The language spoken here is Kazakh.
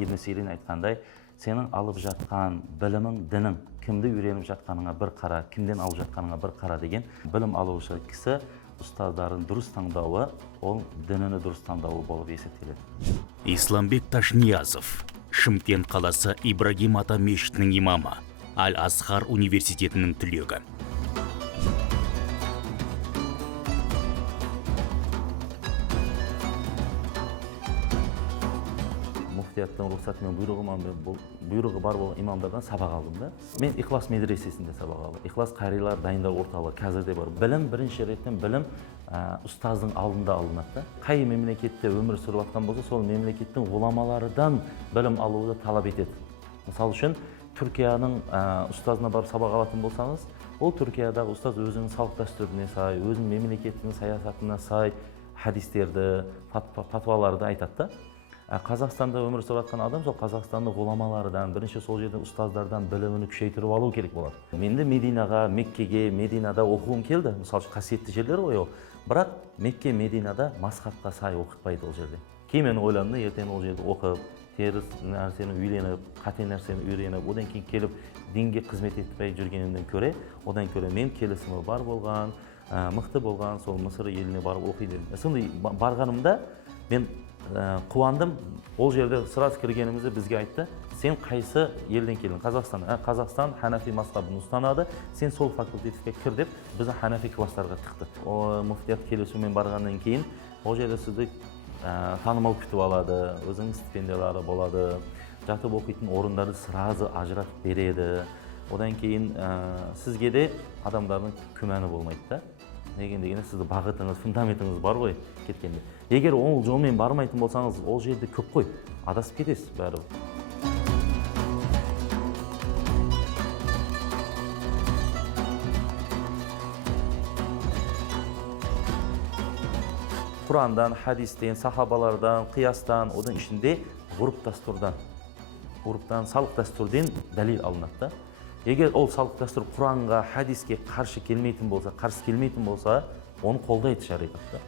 Ibn Сирин айтқандай, сенің алып жатқан білімің, дінің, кімді үйреніп жатқаныңа бір қара, кімден алып жатқаныңа бір қара деген. Білім алушы кісі ұстаздарын дұрыс таңдауы, ол дінini дұрыс таңдауы болып есептеледі. Исламбек Ташниязов, Шымкент қаласы Ибрагим ата мешітінің имамы, Аль-Азхар университетінің түлегі. Муфтияттың рұқсатымен бұйрығы бар болған имамдардан сабақ алдым да. Мен Ихлас медресесінде сабақ алдым. Ихлас қарилар дайындау орталығы қазірде бар. Білім, бірінші реттен білім ұстаздың алдында алынады. Қай мемлекетте өмір сүріп жатқан болса, сол мемлекеттің ғұламалардан білім алуды талап етеді. Мысалы үшін, Түркияның ұстазына барып сабақ алатын болсаңыз, ол Түркиядағы ұстаз өзінің салт дәстүріне сай, өзінің мемлекетінің саясатына сай хадистерді, фатуаларды айтады. Қазақстанда өмір сүріп жатқан адам сол Қазақстанның ғұламалардан, бірінші сол жерден ұстаздардан білімін күшейтіріп алу керек болады. Менде Мединаға, Меккеге, Мединада оқуым келді. Мысалы, қасиетті жерлер ғой ол. Бірақ Мекке, Мединада масхатқа сай оқытпайды ол жерде. Кейін мен ойландым, ертең ол жерде оқып, теріс нәрсені үйреніп, қате нәрсені үйреніп, одан кейін келіп дінге қызмет етпей жүргенімнен көре, одан көре мен келісімі бар болған, мықты болған, сол Мысыр еліне барып оқиды. Сондай барғанымда мен қуандым. Ол жерде сразу кіргенімізде бізге айтты, сен қайсы елден келдің? Қазақстан Ханафи мазхабын ұстанады, сен сол факультетке кір деп бізді Ханафи кластарға тықты. Муфтият келісумен барғаннан кейін ол жерде сізді танымал күтіп алады, өзінің стипендиялары болады, жатып оқитын орындарды сразу ажыратып береді. Одан кейін сізге де адамдардың күмәні болмайды да. Дегенде сізді бағытыңыз, фундаментіңіз бар ғой кеткенде. Егер ол жолмен бармайтын болсаңыз, ол жерде көп қой, адасып кетесіз бәрі. Құрандан, хадистен, сахабалардан, қиястан, одан ішінде ғұрып дәстүрден, салық дәстүрден дәлел алынады. Егер ол салық дәстүр Құранға, хадиске қарсы келмейтін болса, оны қолдайды шариғатта.